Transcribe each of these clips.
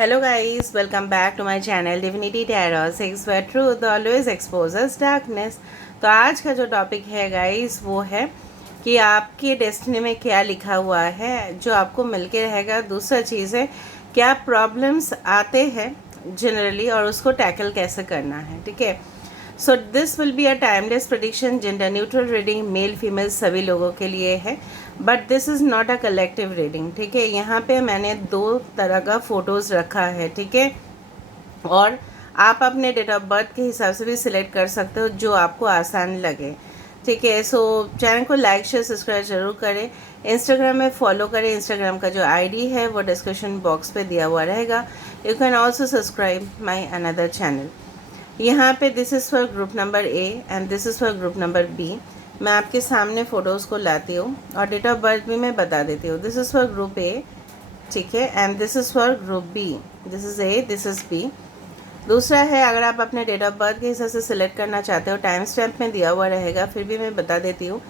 Hello guys, welcome back to my channel Divinity Tarot 6 where truth always exposes darkness। तो आज का जो topic है गाइस वो है कि आपके डेस्टिनी में क्या लिखा हुआ है जो आपको मिलके रहेगा। दूसरा चीज़ है क्या प्रॉब्लम्स आते हैं जनरली और उसको टैकल कैसे करना है। ठीक है, so this will be a timeless prediction, gender neutral reading, male female सभी लोगों के लिए है, but this is not a collective reading. ठीक है, यहाँ पे मैंने दो तरह का फ़ोटोज़ रखा है। ठीक है, और आप अपने डेट ऑफ बर्थ के हिसाब से भी सिलेक्ट कर सकते हो जो आपको आसान लगे। ठीक है, सो चैनल को लाइक शेयर सब्सक्राइब जरूर करें। इंस्टाग्राम में फॉलो करें। इंस्टाग्राम का जो आईडी है वो डिस्क्रिप्शन बॉक्स पे दिया हुआ रहेगा। You can also subscribe my another channel. यहाँ पे this is for group number A and this is for group number B. मैं आपके सामने फ़ोटोज़ को लाती हूँ और डेट ऑफ बर्थ भी मैं बता देती हूँ। This is for group A, ठीक है, and this is for group B. This is A, this is B. दूसरा है, अगर आप अपने डेट ऑफ बर्थ के हिसाब से सिलेक्ट करना चाहते हो, टाइम स्टैम्प में दिया हुआ रहेगा, फिर भी मैं बता देती हूँ।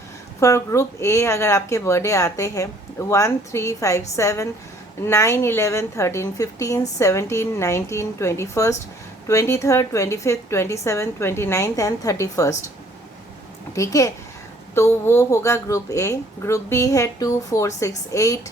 फॉर ग्रुप ए अगर आपके बर्थडे आते हैं 1, 3, 5, 7, 9, 11, 13, 15, 17, 19, 21st, 23rd, 25th, 27th, 29th and 31st। ठीक है, तो वो होगा ग्रुप ए। ग्रुप बी है 2, 4, 6, 8,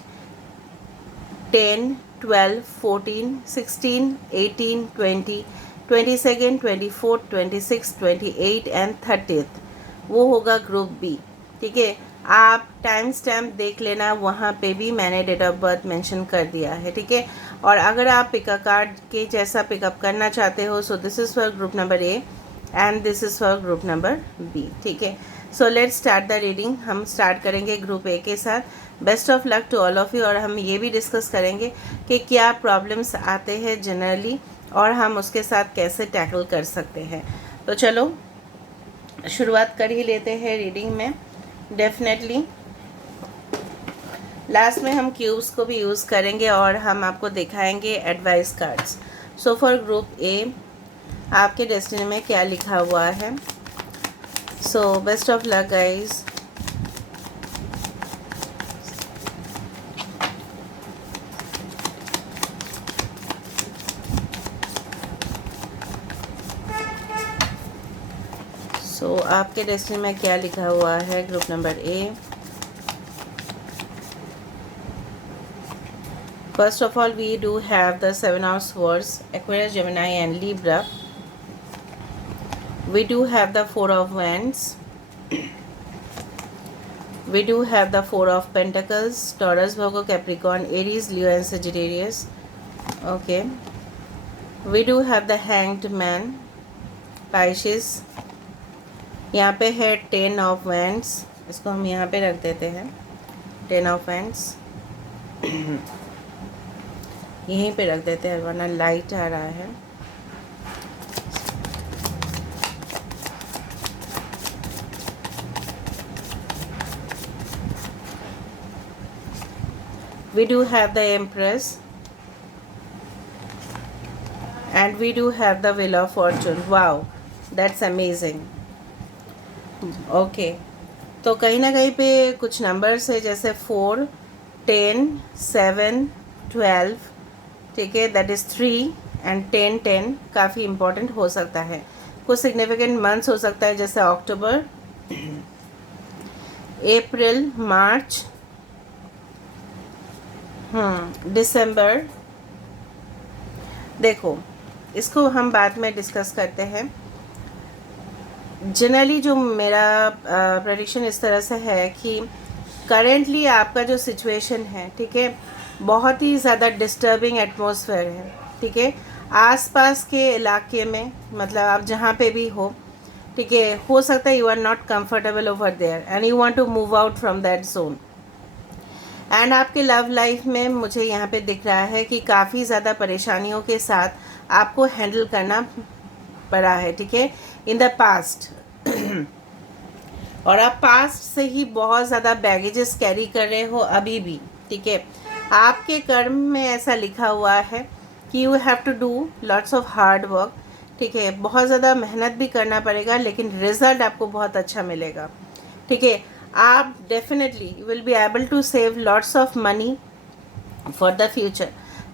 10, 12, 14, 16, 18, 20, 22nd, 24th, 26th, 28 and 30th, वो होगा ग्रुप बी। ठीक है, आप टाइम स्टैम्प देख लेना, वहाँ पे भी मैंने डेट ऑफ बर्थ मेंशन कर दिया है। ठीक है, और अगर आप पिकअप कार्ड के जैसा पिकअप करना चाहते हो, so this is for group number A and this is for group number B. ठीक है, so let's start the reading. हम स्टार्ट करेंगे ग्रुप ए के साथ। Best of luck to all of you. और हम ये भी डिस्कस करेंगे कि क्या प्रॉब्लम्स आते हैं जनरली और हम उसके साथ कैसे टैकल कर सकते हैं। तो चलो शुरुआत कर ही लेते हैं रीडिंग में। डेफिनेटली लास्ट में हम क्यूब्स को भी यूज़ करेंगे और हम आपको दिखाएंगे advice cards. So for group A आपके डेस्टिनी में क्या लिखा हुआ है। So best of luck guys. So आपके डेस्टिनी में क्या लिखा हुआ है group number A. First of all, we do have the 7 of Swords, Aquarius, Gemini and Libra. We do have the 4 of Wands. We do have the 4 of Pentacles, Taurus, Virgo, Capricorn, Aries, Leo and Sagittarius. Okay. We do have the Hanged Man, Pisces. यहाँ पे है 10 of Wands, इसको हम यहाँ पे रख देते हैं 10 of Wands। यहीं पे रख देते हैं वरना लाइट आ रहा है। We do have the Empress and we do have the Wheel of Fortune. Wow, that's amazing. Okay, तो कहीं ना कहीं पे कुछ नंबर्स है जैसे 4, 10, 7, 12, ठीक है, दैट इज़ 3 एंड 10, 10 काफ़ी इम्पोर्टेंट हो सकता है। कुछ सिग्निफिकेंट मंथ्स हो सकता है जैसे अक्टूबर, अप्रैल, मार्च, दिसंबर। देखो, इसको हम बाद में डिस्कस करते हैं। जनरली जो मेरा प्रेडिक्शन इस तरह से है कि करेंटली आपका जो सिचुएशन है, ठीक है, बहुत ही ज़्यादा डिस्टर्बिंग एटमॉस्फेयर है। ठीक है, आसपास के इलाके में, मतलब आप जहाँ पे भी हो, ठीक है, हो सकता है you are not comfortable over there and you want to move out from that zone. And आपके लव लाइफ में मुझे यहाँ पे दिख रहा है कि काफ़ी ज़्यादा परेशानियों के साथ आपको हैंडल करना पड़ा है। ठीक है, इन द पास्ट और आप पास्ट से ही बहुत ज़्यादा बैगेजेस कैरी कर रहे हो अभी भी। ठीक है, आपके कर्म में ऐसा लिखा हुआ है कि you have to do lots of hard work. ठीक है, बहुत ज़्यादा मेहनत भी करना पड़ेगा लेकिन रिजल्ट आपको बहुत अच्छा मिलेगा। ठीक है, आप definitely will be able to save lots of money for the future.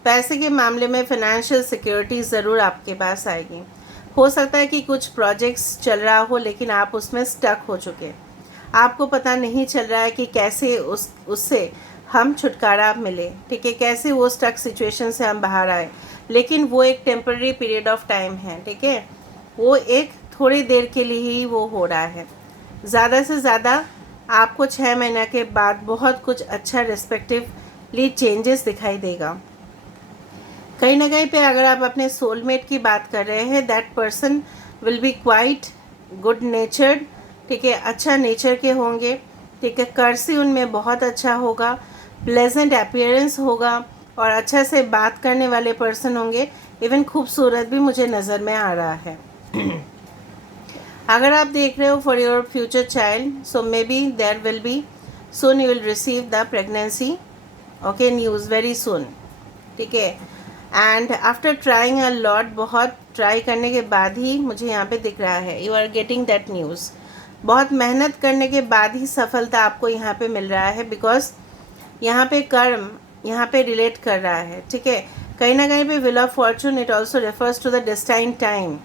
पैसे के मामले में फाइनेंशियल सिक्योरिटी ज़रूर आपके पास आएगी। हो सकता है कि कुछ प्रोजेक्ट्स चल रहा हो लेकिन आप उसमें स्टक हो चुके, आपको पता नहीं चल रहा है कि कैसे उससे हम छुटकारा मिले, ठीक है, कैसे वो स्टक सिचुएशन से हम बाहर आए। लेकिन वो एक टेम्पररी पीरियड ऑफ टाइम है, ठीक है, वो एक थोड़ी देर के लिए ही वो हो रहा है। ज़्यादा से ज़्यादा आपको 6 महीने के बाद बहुत कुछ अच्छा रिस्पेक्टिवली चेंजेस दिखाई देगा। कहीं ना कहीं पे अगर आप अपने सोलमेट की बात कर रहे हैं, that person will be quite good नेचर्ड, ठीक है, अच्छा नेचर के होंगे, ठीक है, कर्सी उनमें बहुत अच्छा होगा, प्लेजेंट अपीयरेंस होगा और अच्छा से बात करने वाले पर्सन होंगे। इवन खूबसूरत भी मुझे नज़र में आ रहा है। अगर आप देख रहे हो for your future child, so maybe there will be soon you will receive the pregnancy, okay, news very soon, ठीक है। And after trying a lot, बहुत ट्राई करने के बाद ही मुझे यहाँ पे दिख रहा है, you are getting that news. बहुत मेहनत करने के बाद ही सफलता आपको यहाँ पे मिल रहा है, बिकॉज यहाँ पे कर्म यहाँ पे रिलेट कर रहा है, ठीक है। कहीं ना कहीं पे wheel of fortune, it also refers to the destine time,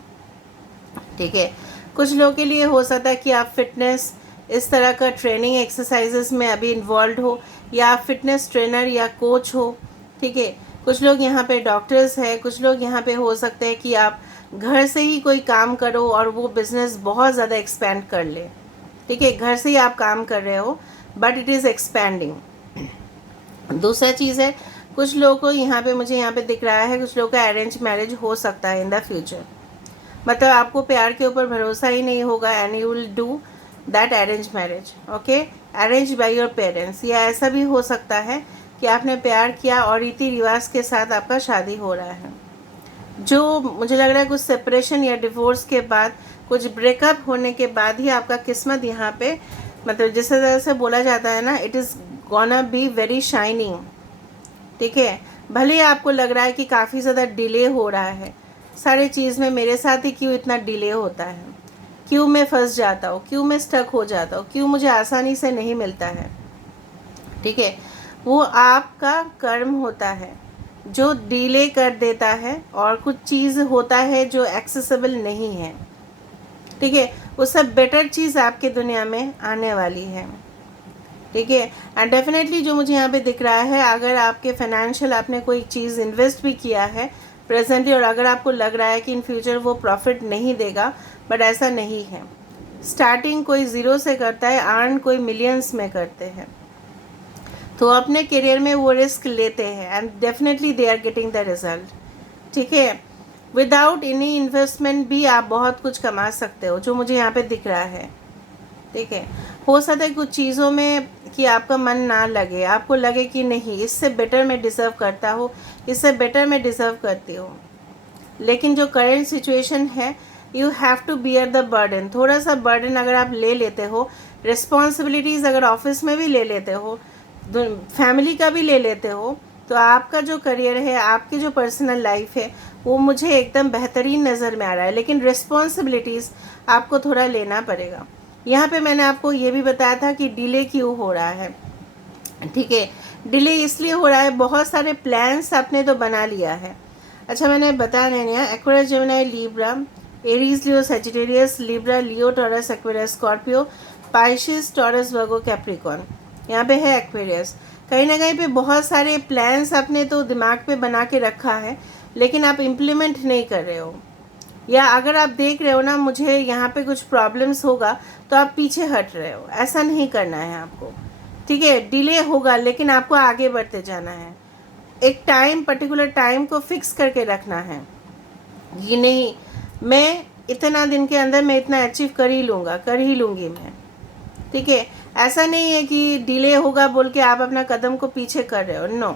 ठीक है। कुछ लोगों के लिए हो सकता है कि आप फिटनेस इस तरह का ट्रेनिंग एक्सरसाइजेस में अभी इन्वॉल्व हो, या आप फिटनेस ट्रेनर या कोच हो, ठीक है। कुछ लोग यहाँ पे डॉक्टर्स हैं, कुछ लोग यहाँ पे हो सकते हैं कि आप घर से ही कोई काम करो और वो बिज़नेस बहुत ज़्यादा एक्सपेंड कर ले, ठीक है, घर से ही आप काम कर रहे हो बट इट इज़ एक्सपेंडिंग। दूसरा चीज़ है, कुछ लोगों को यहाँ पे मुझे यहाँ पे दिख रहा है, कुछ लोगों का अरेंज मैरिज हो सकता है इन द फ्यूचर। मतलब आपको प्यार के ऊपर भरोसा ही नहीं होगा and you will do that arrange marriage, okay, arrange by your parents. या ऐसा भी हो सकता है कि आपने प्यार किया और रीति रिवाज के साथ आपका शादी हो रहा है। जो मुझे लग रहा है कुछ सेपरेशन या डिवोर्स के बाद, कुछ ब्रेकअप होने के बाद ही आपका किस्मत यहाँ पे, मतलब जिस तरह से बोला जाता है ना, it is gonna be very shining, ठीक है। भले ही आपको लग रहा है कि काफ़ी ज़्यादा डिले हो रहा है, सारे चीज़ में मेरे साथ ही क्यों इतना डिले होता है, क्यों मैं फंस जाता हूँ, क्यों मैं स्टक हो जाता हूँ, क्यों मुझे आसानी से नहीं मिलता है, ठीक है। वो आपका कर्म होता है जो डिले कर देता है, और कुछ चीज़ होता है जो एक्सेसिबल नहीं है, ठीक है। उससे बेटर चीज़ आपके दुनिया में आने वाली है, ठीक है। एंड डेफिनेटली जो मुझे यहाँ पे दिख रहा है, अगर आपके फाइनेंशियल आपने कोई चीज़ इन्वेस्ट भी किया है प्रेजेंटली, और अगर आपको लग रहा है कि इन फ्यूचर वो प्रॉफिट नहीं देगा, बट ऐसा नहीं है। स्टार्टिंग कोई ज़ीरो से करता है, अर्न कोई मिलियंस में करते हैं। तो अपने करियर में वो रिस्क लेते हैं and definitely they are getting the result, ठीक है। विदाउट एनी इन्वेस्टमेंट भी आप बहुत कुछ कमा सकते हो, जो मुझे यहाँ पे दिख रहा है, ठीक है। हो सकता है कुछ चीज़ों में कि आपका मन ना लगे, आपको लगे कि नहीं इससे बेटर मैं डिज़र्व करता हूँ, इससे बेटर मैं डिज़र्व करती हूँ, लेकिन जो करेंट सिचुएशन है, you have to bear the burden. थोड़ा सा बर्डन अगर आप ले लेते हो, रिस्पॉन्सिबिलिटीज़ अगर ऑफिस में भी ले लेते हो, फैमिली का भी ले लेते हो, तो आपका जो करियर है, आपकी जो पर्सनल लाइफ है, वो मुझे एकदम बेहतरीन नज़र में आ रहा है। लेकिन रिस्पॉन्सिबिलिटीज़ आपको थोड़ा लेना पड़ेगा। यहाँ पे मैंने आपको ये भी बताया था कि डिले क्यों हो रहा है, ठीक है। डिले इसलिए हो रहा है, बहुत सारे प्लान्स आपने तो बना लिया है। अच्छा, मैंने बताया नहीं है, एक्वेरियस, जेमिनी, लिब्रा, एरीज, लियो, सजिटेरियस, लिब्रा, लियो, टॉरस, एक्वेरियस, स्कॉर्पियो, पाइशिस, टॉरस, वर्गो, कैप्रिकॉन, यहाँ पे है एक्वेरियस। कहीं ना कहीं पे बहुत सारे प्लान्स आपने तो दिमाग पे बना के रखा है, लेकिन आप इम्प्लीमेंट नहीं कर रहे हो, या अगर आप देख रहे हो ना मुझे यहाँ पे कुछ प्रॉब्लम्स होगा, तो आप पीछे हट रहे हो। ऐसा नहीं करना है आपको, ठीक है। डिले होगा लेकिन आपको आगे बढ़ते जाना है। एक टाइम, पर्टिकुलर टाइम को फिक्स करके रखना है, ये नहीं मैं इतना दिन के अंदर मैं इतना अचीव कर ही लूँगा, कर ही लूँगी मैं, ठीक है। ऐसा नहीं है कि डिले होगा बोल के आप अपना कदम को पीछे कर रहे हो, नो।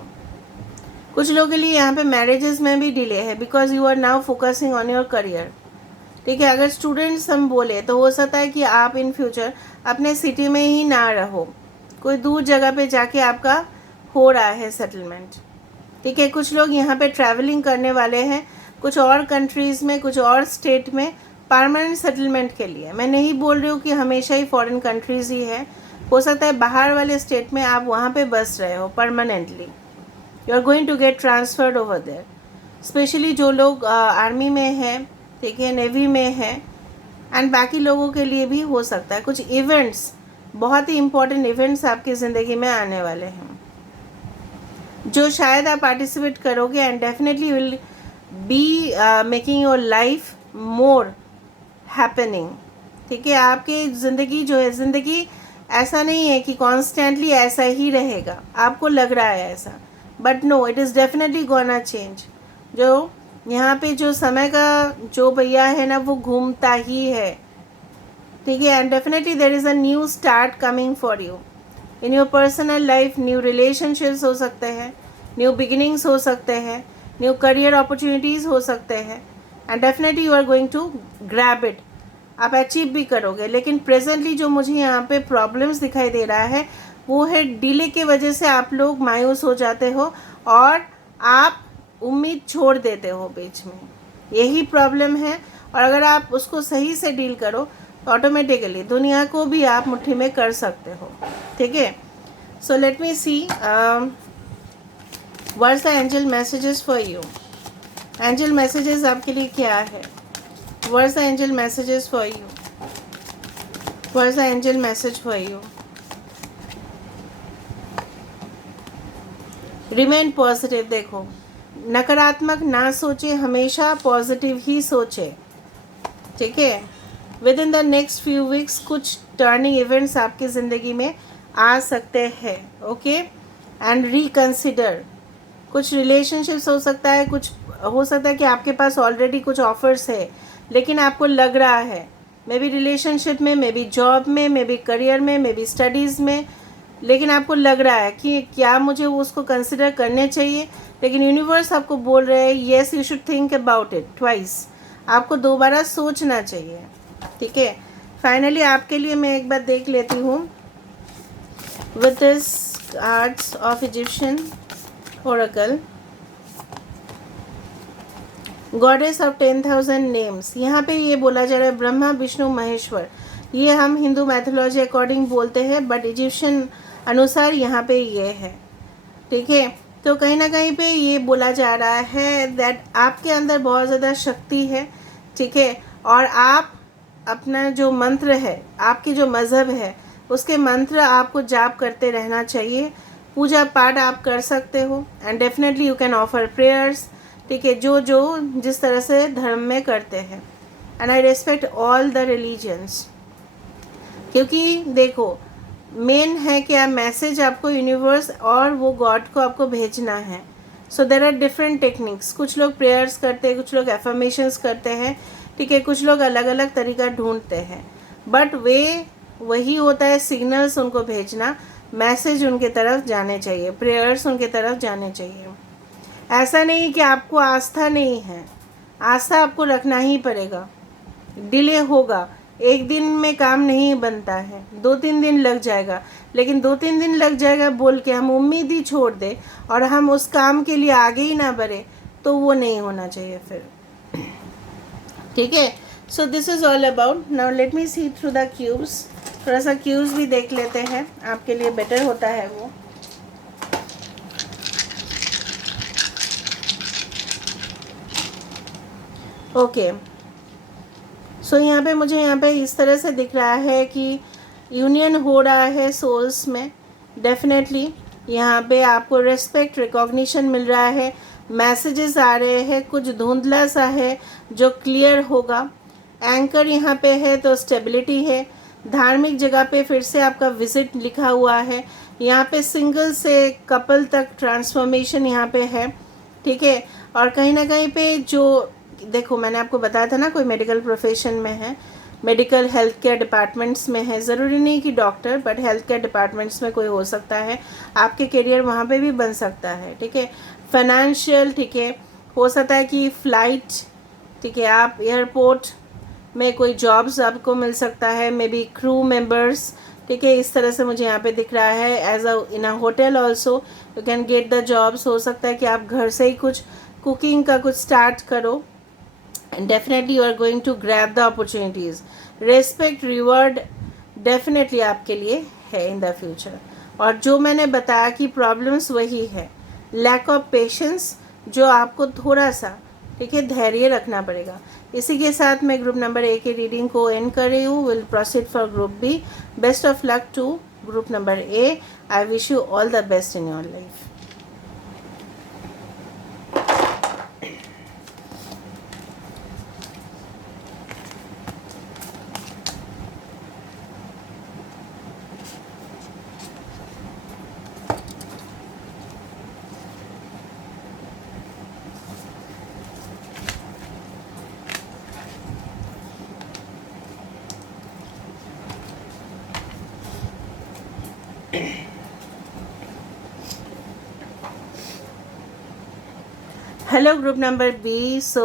कुछ लोगों के लिए यहाँ पे मैरिजेस में भी डिले है, because you are now focusing on your career, ठीक है। अगर स्टूडेंट्स हम बोले तो हो सकता है कि आप इन फ्यूचर अपने सिटी में ही ना रहो, कोई दूर जगह पे जाके आपका हो रहा है सेटलमेंट, ठीक है। कुछ लोग यहाँ पे ट्रैवलिंग करने वाले हैं, कुछ और कंट्रीज़ में, कुछ और स्टेट में परमानेंट सेटलमेंट के लिए। मैं नहीं बोल रही हूँ कि हमेशा ही फॉरेन कंट्रीज़ ही है, हो सकता है बाहर वाले स्टेट में आप वहाँ पे बस रहे हो permanently, you are going to get transferred over there. Specially जो लोग आर्मी में हैं, ठीक है, नेवी में हैं, एंड बाकी लोगों के लिए भी हो सकता है। कुछ इवेंट्स, बहुत ही इम्पोर्टेंट इवेंट्स आपकी ज़िंदगी में आने वाले हैं जो शायद आप पार्टिसिपेट करोगे, and definitely will be making your life more happening. ठीक है, आपकी ज़िंदगी जो है, ज़िंदगी ऐसा नहीं है कि कॉन्स्टेंटली ऐसा ही रहेगा, आपको लग रहा है ऐसा, but no, it is definitely gonna change. जो यहाँ पे जो समय का जो भैया है ना, वो घूमता ही है। ठीक है, and definitely there is a new start coming for you in your personal life. New relationships हो सकते हैं, न्यू बिगिनिंग्स हो सकते हैं, न्यू करियर अपॉर्चुनिटीज़ हो सकते हैं, and definitely you are going to grab it. आप अचीव भी करोगे। लेकिन प्रेजेंटली जो मुझे यहाँ पे प्रॉब्लम्स दिखाई दे रहा है वो है डिले के वजह से आप लोग मायूस हो जाते हो और आप उम्मीद छोड़ देते हो बीच में, यही प्रॉब्लम है। और अगर आप उसको सही से डील करो तो ऑटोमेटिकली दुनिया को भी आप मुट्ठी में कर सकते हो। ठीक है, so let me see what's the angel messages for you. Angel messages आपके लिए क्या है? What's the angel messages for you? What's the angel message for you? Remain positive. देखो, नकारात्मक ना सोचे, हमेशा पॉजिटिव ही सोचे। ठीक है, with in the next few weeks कुछ टर्निंग इवेंट्स आपकी ज़िंदगी में आ सकते हैं। Okay, and reconsider. कुछ रिलेशनशिप्स हो सकता है, कुछ हो सकता है कि आपके पास ऑलरेडी कुछ ऑफर्स है, लेकिन आपको लग रहा है, मे बी रिलेशनशिप में, मे बी जॉब में, मे बी करियर में, मे बी स्टडीज़ में, लेकिन आपको लग रहा है कि क्या मुझे उसको कंसिडर करने चाहिए। लेकिन यूनिवर्स आपको बोल रहे हैं yes, you should think about it twice. आपको दोबारा सोचना चाहिए। ठीक है, फाइनली आपके लिए मैं एक बार देख लेती हूँ with this cards of Egyptian Oracle, goddess of 10,000 names. यहाँ पे ये बोला जा रहा है ब्रह्मा विष्णु महेश्वर, ये हम हिंदू मैथोलॉजी अकॉर्डिंग बोलते हैं, बट इजिप्शियन अनुसार यहाँ पे ये है। ठीक है, तो कहीं ना कहीं पे ये बोला जा रहा है दैट आपके अंदर बहुत ज़्यादा शक्ति है। ठीक है, और आप अपना जो मंत्र है, आपके जो मज़हब है, उसके मंत्र आपको जाप करते रहना चाहिए। पूजा पाठ आप कर सकते हो, and definitely you can offer prayers. ठीक है, जो जो जिस तरह से धर्म में करते हैं, and I respect all the religions. क्योंकि देखो, मेन है क्या मैसेज आपको यूनिवर्स और वो गॉड को आपको भेजना है। सो देर आर डिफरेंट टेक्निक्स। कुछ लोग प्रेयर्स करते हैं, कुछ लोग एफर्मेशंस करते हैं। ठीक है, कुछ लोग अलग अलग तरीका ढूंढते हैं, बट वे वही होता है सिग्नल्स उनको भेजना, मैसेज उनके तरफ जाने चाहिए, प्रेयर्स उनके तरफ जाने चाहिए। ऐसा नहीं कि आपको आस्था नहीं है, आस्था आपको रखना ही पड़ेगा। डिले होगा, एक दिन में काम नहीं बनता है, 2-3 दिन लग जाएगा, लेकिन 2-3 दिन लग जाएगा बोल के हम उम्मीद ही छोड़ दें और हम उस काम के लिए आगे ही ना बढ़े, तो वो नहीं होना चाहिए फिर। ठीक है, so this is all about. Now let me see through the cubes. थोड़ा सा क्यूब्स भी देख लेते हैं, आपके लिए बेटर होता है वो। ओके, सो यहाँ पे मुझे यहाँ पे इस तरह से दिख रहा है कि यूनियन हो रहा है सोल्स में। डेफिनेटली यहाँ पे आपको रिस्पेक्ट, रिकॉग्निशन मिल रहा है, मैसेजेस आ रहे हैं, कुछ धुंधला सा है जो क्लियर होगा। एंकर यहाँ पे है तो स्टेबिलिटी है। धार्मिक जगह पे फिर से आपका विजिट लिखा हुआ है। यहाँ पे सिंगल से कपल तक ट्रांसफॉर्मेशन यहाँ पे है। ठीक है, और कहीं ना कहीं पे जो देखो, मैंने आपको बताया था ना, कोई मेडिकल प्रोफेशन में है, मेडिकल हेल्थ केयर डिपार्टमेंट्स में है, ज़रूरी नहीं कि doctor, but health care departments में कोई हो सकता है, आपके करियर वहाँ पे भी बन सकता है। ठीक है, फाइनेंशियल, ठीक है, हो सकता है कि फ़्लाइट, ठीक है, आप एयरपोर्ट में कोई जॉब्स आपको मिल सकता है, मे बी क्रू मेंबर्स। ठीक है, इस तरह से मुझे यहाँ पे दिख रहा है। As a in a hotel also you can get the jobs. हो सकता है कि आप घर से ही कुछ कुकिंग का कुछ स्टार्ट करो, and definitely you are going to grab the opportunities. Respect, reward definitely आपके लिए है in the future। और जो मैंने बताया कि प्रॉब्लम्स वही है, लैक ऑफ पेशेंस, जो आपको थोड़ा सा ठीक है धैर्य रखना पड़ेगा। इसी के साथ मैं ग्रुप नंबर ए की रीडिंग को एंड कर रही हूँ। Will proceed for group B. Best of luck to group number A. I wish you all the best in your life. Hello group number B. So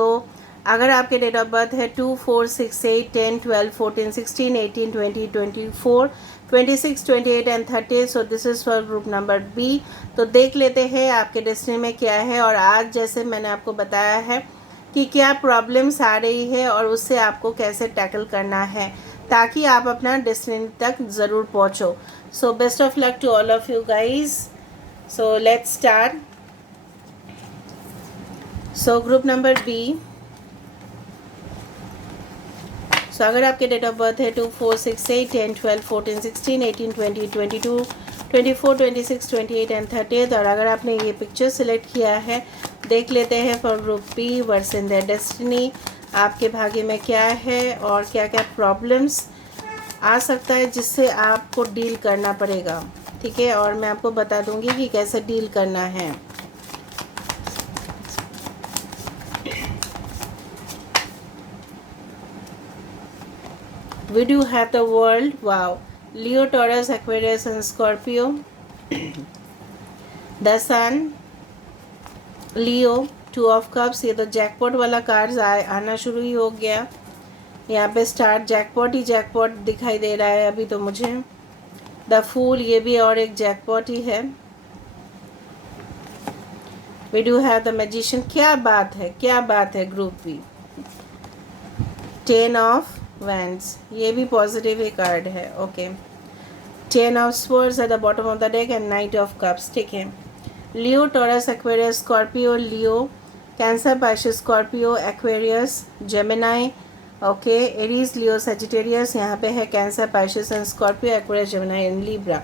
अगर आपके डेट ऑफ बर्थ है 2, 4, 6, 8, 10, 12, 14, 16, 18, 20, 24, 26, 28 and 30, so this is for group number B. तो देख लेते हैं आपके destiny में क्या है, और आज जैसे मैंने आपको बताया है कि क्या प्रॉब्लम्स आ रही है और उससे आपको कैसे टैकल करना है ताकि आप अपना डेस्टिनी तक ज़रूर पहुँचो। So best of luck to all of you guys. So let's start. So group number B. So अगर आपके डेट ऑफ बर्थ है 2, 4, 6, 8, 10, 12, 14, 16, 18, 20, 22, 24, 26, 28 एंड 30, और अगर आपने ये पिक्चर सिलेक्ट किया है, देख लेते हैं for group B verse in their destiny. आपके भाग्य में क्या है और क्या क्या प्रॉब्लम्स आ सकता है जिससे आपको डील करना पड़ेगा, ठीक है, और मैं आपको बता दूंगी कि कैसे डील करना है। We do have the world, wow, Leo, Taurus, Aquarius and Scorpio. The Sun, Leo, 2 of Cups, ये तो जैकपॉट वाला कार्ड्स आना शुरू ही हो गया। यहाँ पे स्टार्ट जैकपॉट ही जैकपॉट दिखाई दे रहा है अभी तो मुझे। द फूल, ये भी और एक जैकपॉट ही है। We do have the Magician, क्या बात है, क्या बात है ग्रुप बी। 10 of Wands, ये भी पॉजिटिव ही कार्ड है, okay. 10 of Swords at the bottom of the deck and knight of cups, ठीक है। Leo, Taurus, Aquarius, Scorpio, Leo, Cancer, Pisces, Scorpio, Aquarius, Gemini, okay, Aries, Leo, Sagittarius, यहाँ पे है Cancer, Pisces and Scorpio, Aquarius, Gemini and Libra.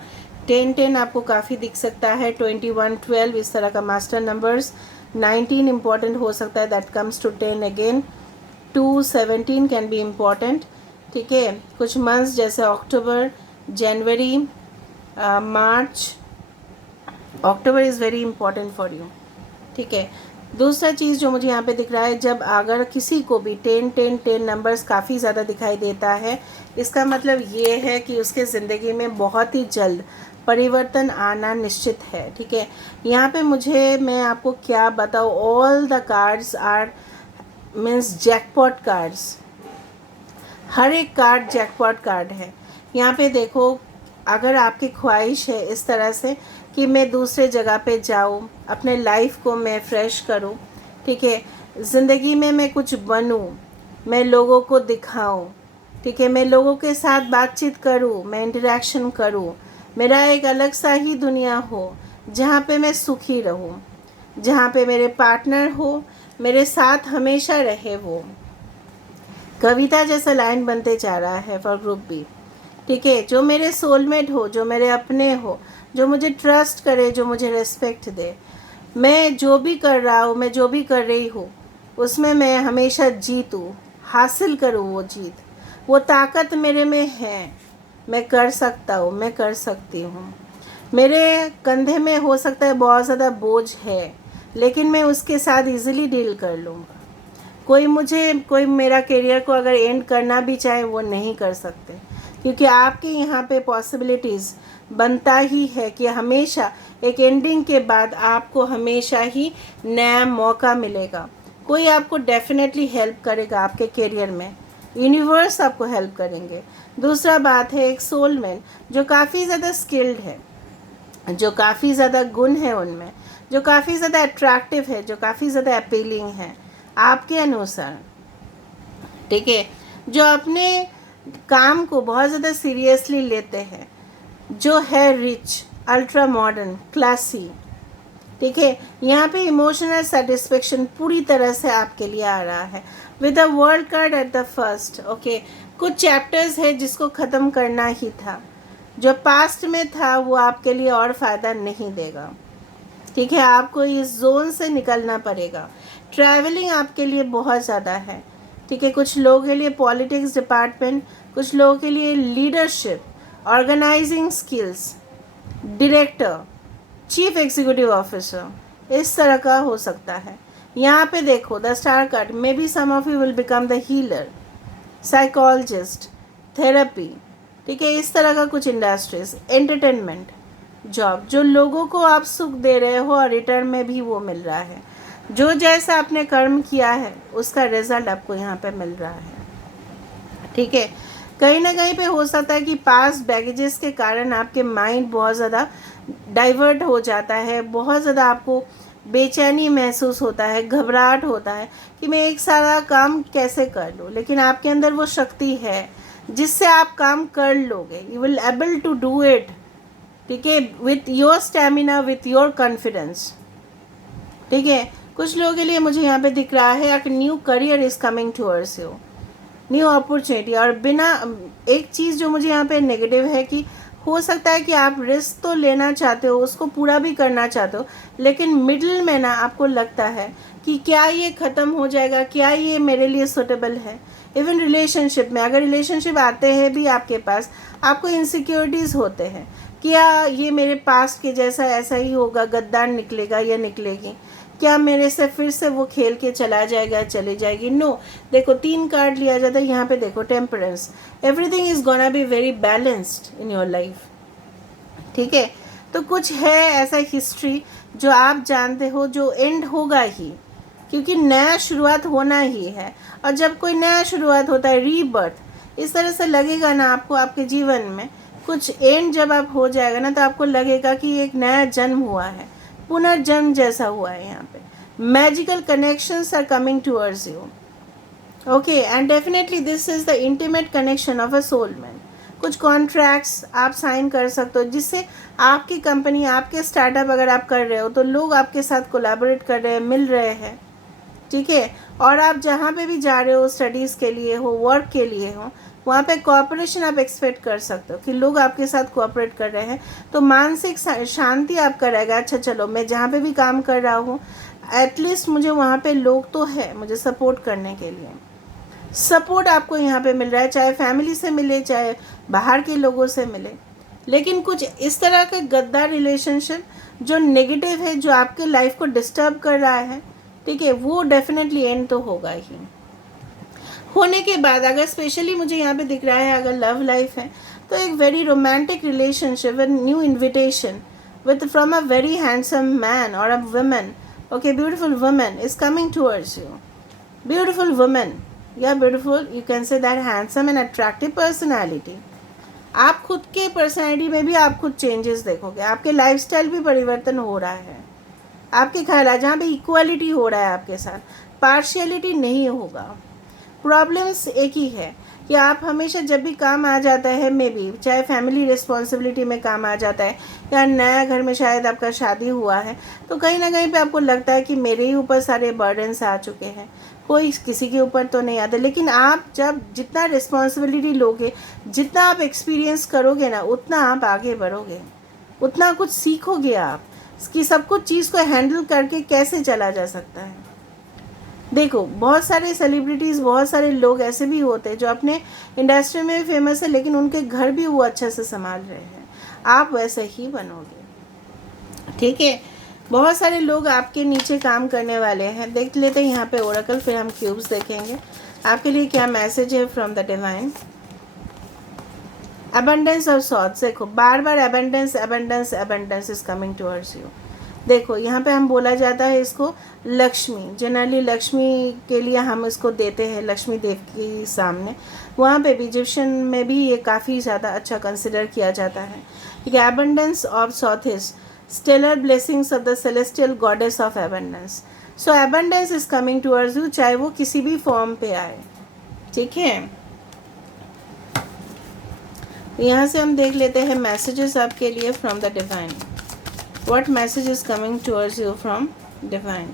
10 आपको काफ़ी दिख सकता है। 21, 12 इस तरह का मास्टर नंबर्स। 19 इम्पॉर्टेंट हो सकता है, that comes to 10 again. 2, 17 can be important, ठीक है। कुछ मंथ्स जैसे अक्टूबर, जनवरी, March, October is very important for you, ठीक है। दूसरा चीज़ जो मुझे यहाँ पे दिख रहा है, जब अगर किसी को भी 10 नंबर्स काफ़ी ज़्यादा दिखाई देता है, इसका मतलब ये है कि उसके ज़िंदगी में बहुत ही जल्द परिवर्तन आना निश्चित है, ठीक है। यहाँ पे मैं आपको क्या बताऊँ, all the cards are means jackpot cards. हर एक कार्ड जैकपॉट कार्ड है। यहाँ पे देखो, अगर आपकी ख्वाहिश है इस तरह से कि मैं दूसरे जगह पे जाऊँ, अपने लाइफ को मैं फ्रेश करूँ, ठीक है, ज़िंदगी में मैं कुछ बनूँ, मैं लोगों को दिखाऊँ, ठीक है, मैं लोगों के साथ बातचीत करूँ, मैं इंटरेक्शन करूँ, मेरा एक अलग सा ही दुनिया हो जहाँ पे मैं सुखी रहूँ, जहाँ पे मेरे पार्टनर हो, मेरे साथ हमेशा रहे। वो कविता जैसा लाइन बनते जा रहा है फॉर ग्रुप बी, ठीक है। जो मेरे सोलमेट हो, जो मेरे अपने हो, जो मुझे ट्रस्ट करे, जो मुझे रेस्पेक्ट दे। मैं जो भी कर रहा हूँ, मैं जो भी कर रही हूँ, उसमें मैं हमेशा जीतूँ, हासिल करूँ वो जीत। वो ताकत मेरे में है, मैं कर सकता हूँ, मैं कर सकती हूँ। मेरे कंधे में हो सकता है बहुत ज़्यादा बोझ है, लेकिन मैं उसके साथ इजीली डील कर लूँगा। कोई मेरा करियर को अगर एंड करना भी चाहे, वो नहीं कर सकते, क्योंकि आपके यहाँ पे पॉसिबिलिटीज़ बनता ही है कि हमेशा एक एंडिंग के बाद आपको हमेशा ही नया मौका मिलेगा। कोई आपको डेफिनेटली हेल्प करेगा आपके करियर में, यूनिवर्स आपको हेल्प करेंगे। दूसरा बात है एक सोलमेट जो काफ़ी ज़्यादा स्किल्ड है, जो काफ़ी ज़्यादा गुण है उनमें, जो काफ़ी ज़्यादा अट्रैक्टिव है, जो काफ़ी ज़्यादा अपीलिंग है आपके अनुसार, ठीक है, जो अपने काम को बहुत ज़्यादा सीरियसली लेते हैं, जो है रिच, अल्ट्रा मॉडर्न, क्लासी, ठीक है, यहाँ पे इमोशनल सेटिस्फेक्शन पूरी तरह से आपके लिए आ रहा है with the world card at the first. Okay, कुछ चैप्टर्स है जिसको ख़त्म करना ही था, जो पास्ट में था वो आपके लिए और फ़ायदा नहीं देगा। ठीक है, आपको इस जोन से निकलना पड़ेगा। ट्रैवलिंग आपके लिए बहुत ज़्यादा है। ठीक है, कुछ लोगों के लिए पॉलिटिक्स डिपार्टमेंट, कुछ लोगों के लिए leadership, organizing skills, director, chief executive officer, इस तरह का हो सकता है। यहाँ पे देखो the star card, maybe some of you will become the healer, psychologist, therapy. ठीक है, इस तरह का कुछ इंडस्ट्रीज, एंटरटेनमेंट, जॉब, जो लोगों को आप सुख दे रहे हो और रिटर्न में भी वो मिल रहा है। जो जैसा आपने कर्म किया है उसका रिजल्ट आपको यहाँ पे मिल रहा है। ठीक है, कहीं ना कहीं पे हो सकता है कि पास्ट बैगेजेस के कारण आपके माइंड बहुत ज़्यादा डाइवर्ट हो जाता है, बहुत ज़्यादा आपको बेचैनी महसूस होता है, घबराहट होता है कि मैं एक सारा काम कैसे कर लूँ, लेकिन आपके अंदर वो शक्ति है जिससे आप काम कर लोगे। You will able to do it. ठीक है, with your stamina, with your confidence. ठीक है, कुछ लोगों के लिए मुझे यहाँ पे दिख रहा है एक new career is coming towards you, new opportunity. और बिना, एक चीज़ जो मुझे यहाँ पे नेगेटिव है कि हो सकता है कि आप रिस्क तो लेना चाहते हो, उसको पूरा भी करना चाहते हो, लेकिन मिडिल में ना आपको लगता है कि क्या ये ख़त्म हो जाएगा, क्या ये मेरे लिए सूटेबल है। इवन रिलेशनशिप में, अगर रिलेशनशिप आते हैं भी आपके पास, आपको इनसिक्योरिटीज़ होते हैं, क्या ये मेरे पास्ट के जैसा ऐसा ही होगा, गद्दार निकलेगा या निकलेगी, क्या मेरे से फिर से वो खेल के चला जाएगा, चली जाएगी। नो, देखो 3 कार्ड लिया जाता है यहाँ पे, देखो temperance, everything is gonna be very balanced in your life. ठीक है, तो कुछ है ऐसा हिस्ट्री जो आप जानते हो जो एंड होगा ही, क्योंकि नया शुरुआत होना ही है। और जब कोई नया शुरुआत होता है, रीबर्थ, इस तरह से लगेगा ना आपको आपके जीवन में कुछ एंड जब आप हो जाएगा ना, तो आपको लगेगा कि एक नया जन्म हुआ है, पुनर्जन्म जैसा हुआ है। यहाँ पे magical connections are coming towards you. Okay, and definitely this is the intimate connection of a soulmate. कुछ कॉन्ट्रैक्ट्स आप साइन कर सकते हो जिससे आपकी कंपनी, आपके स्टार्टअप अगर आप कर रहे हो तो लोग आपके साथ कोलैबोरेट कर रहे हैं, मिल रहे हैं। ठीक है, और आप जहाँ पे भी जा रहे हो, स्टडीज़ के लिए हो, वर्क के लिए हो, वहाँ पे कोऑपरेशन आप एक्सपेक्ट कर सकते हो कि लोग आपके साथ कोऑपरेट कर रहे हैं, तो मानसिक शांति आपका रहेगा। अच्छा चलो, मैं जहाँ पे भी काम कर रहा हूँ एटलीस्ट मुझे वहाँ पे लोग तो है मुझे सपोर्ट करने के लिए। सपोर्ट आपको यहाँ पे मिल रहा है, चाहे फैमिली से मिले, चाहे बाहर के लोगों से मिले। लेकिन कुछ इस तरह के गद्दार रिलेशनशिप जो नेगेटिव है, जो आपके लाइफ को डिस्टर्ब कर रहा है, ठीक है, वो डेफिनेटली एंड तो होगा ही। होने के बाद अगर स्पेशली मुझे यहाँ पे दिख रहा है अगर लव लाइफ है, तो एक very romantic relationship with new invitation with from a very handsome man और a woman. Okay, beautiful woman is coming towards you. Beautiful woman, या beautiful, you can say that handsome and attractive personality. आप खुद के personality में भी आप खुद changes देखोगे, आपके लाइफस्टाइल भी परिवर्तन हो रहा है, आपके ख्याल जहाँ पे इक्वालिटी हो रहा है आपके साथ, पार्शियलिटी नहीं होगा। प्रॉब्लम्स एक ही है कि आप हमेशा जब भी काम आ जाता है, मे बी चाहे फैमिली रिस्पॉन्सिबिलिटी में काम आ जाता है, या नया घर में शायद आपका शादी हुआ है, तो कहीं ना कहीं पे आपको लगता है कि मेरे ही ऊपर सारे बर्डन्स आ चुके हैं, कोई किसी के ऊपर तो नहीं आता। लेकिन आप जब जितना रिस्पॉन्सिबिलिटी लोगे, जितना आप एक्सपीरियंस करोगे ना, उतना आप आगे बढ़ोगे, उतना कुछ सीखोगे आप कि सब कुछ चीज़ को हैंडल करके कैसे चला जा सकता है। देखो बहुत सारे सेलिब्रिटीज़, बहुत सारे लोग ऐसे भी होते हैं जो अपने इंडस्ट्री में भी फेमस है, लेकिन उनके घर भी वो अच्छे से संभाल रहे हैं। आप वैसे ही बनोगे। ठीक है, बहुत सारे लोग आपके नीचे काम करने वाले हैं। देख लेते हैं यहाँ पे ओरेकल, फिर हम क्यूब्स देखेंगे आपके लिए क्या मैसेज है from the divine. Abundance of swords, देखो बार बार abundance abundance abundance is coming towards you. देखो यहाँ पे हम बोला जाता है इसको लक्ष्मी, जनरली लक्ष्मी के लिए हम इसको देते हैं लक्ष्मी देव के सामने। वहाँ पे भी इजिप्शियन में भी ये काफ़ी ज़्यादा अच्छा कंसिडर किया जाता है। ठीक है, abundance of Sothis, stellar blessings of the celestial goddess of abundance. So abundance is coming towards you, चाहे वो किसी भी फॉर्म पे आए। ठीक है, यहाँ से हम देख लेते हैं मैसेजेस आपके लिए from the divine. What message is coming towards you from divine?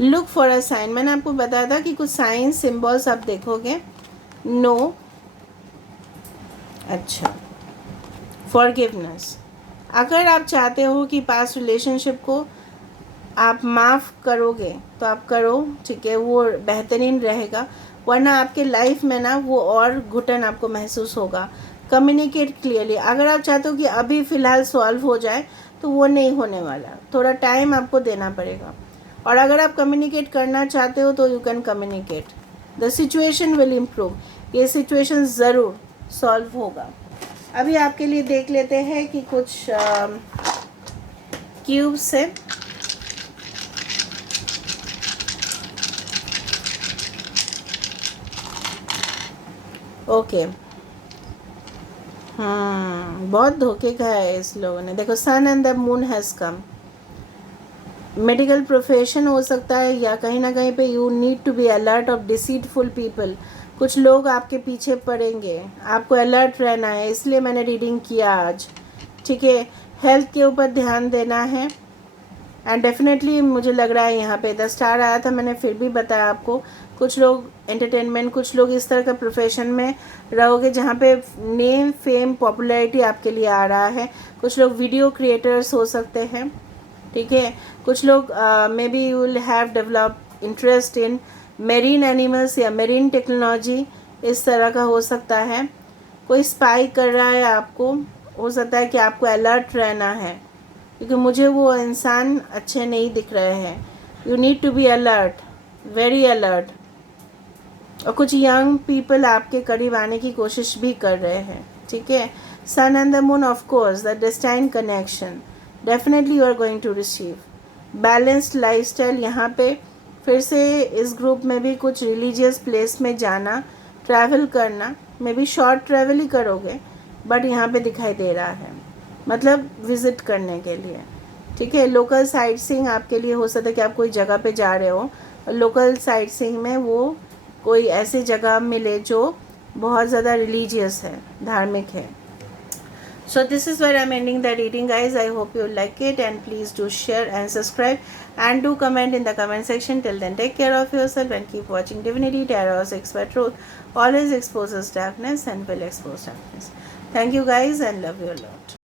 Look for a sign. मैंने आपको बताया था कि कुछ साइन सिम्बॉल्स आप देखोगे. नो. अच्छा. फॉरगिवनेस. अगर आप चाहते हो कि पास्ट रिलेशनशिप को आप माफ़ करोगे तो आप करो, ठीक है, वो बेहतरीन रहेगा. वरना आपके लाइफ में ना वो और घुटन आपको महसूस होगा. Communicate clearly. अगर आप चाहते हो कि अभी फ़िलहाल सॉल्व हो जाए तो वो नहीं होने वाला. थोड़ा टाइम आपको देना पड़ेगा. और अगर आप कम्युनिकेट करना चाहते हो तो you can communicate. The situation will improve. ये सिचुएशन ज़रूर सॉल्व होगा. अभी आपके लिए देख लेते हैं कि कुछ क्यूब्स है. ओके. बहुत धोखे का है इस लोगों ने. देखो, sun and the moon has come. Medical profession हो सकता है या कहीं ना कहीं पे you need to be alert of deceitful people. कुछ लोग आपके पीछे पड़ेंगे, आपको अलर्ट रहना है. इसलिए मैंने रीडिंग किया आज, ठीक है. हेल्थ के ऊपर ध्यान देना है. एंड डेफिनेटली मुझे लग रहा है यहाँ पे द स्टार आया था, मैंने फिर भी बताया आपको. कुछ लोग एंटरटेनमेंट, कुछ लोग इस तरह का प्रोफेशन में रहोगे जहाँ पे नेम, फेम, पॉपुलैरिटी आपके लिए आ रहा है. कुछ लोग वीडियो क्रिएटर्स हो सकते हैं, ठीक है. कुछ लोग may be you will have develop interest in marine animals या मेरीन टेक्नोलॉजी, इस तरह का हो सकता है. कोई स्पाई कर रहा है आपको, हो सकता है कि आपको अलर्ट रहना है क्योंकि मुझे वो इंसान अच्छे नहीं दिख रहे हैं. You need to be alert, very alert. और कुछ यंग पीपल आपके करीब आने की कोशिश भी कर रहे हैं, ठीक है. Sun and the moon, of course the destine connection definitely you are going to receive. Balanced lifestyle. यहाँ पे फिर से इस ग्रुप में भी कुछ रिलीजियस प्लेस में जाना, ट्रैवल करना. मे बी शॉर्ट ट्रैवल ही करोगे बट यहाँ पे दिखाई दे रहा है, मतलब विज़िट करने के लिए, ठीक है. लोकल साइट सीइंग आपके लिए हो सकता है कि आप कोई जगह पे जा रहे हो और लोकल साइट सीइंग में वो कोई ऐसी जगह मिले जो बहुत ज़्यादा रिलीजियस है, धार्मिक है. So this is where I'm ending the reading, guys. I hope you like it and please do share and subscribe and do comment in the comment section. Till then, take care of yourself and keep watching Divinity Tarot 6 by Truth. Always exposes darkness and will expose darkness. Thank you, guys, and love you all.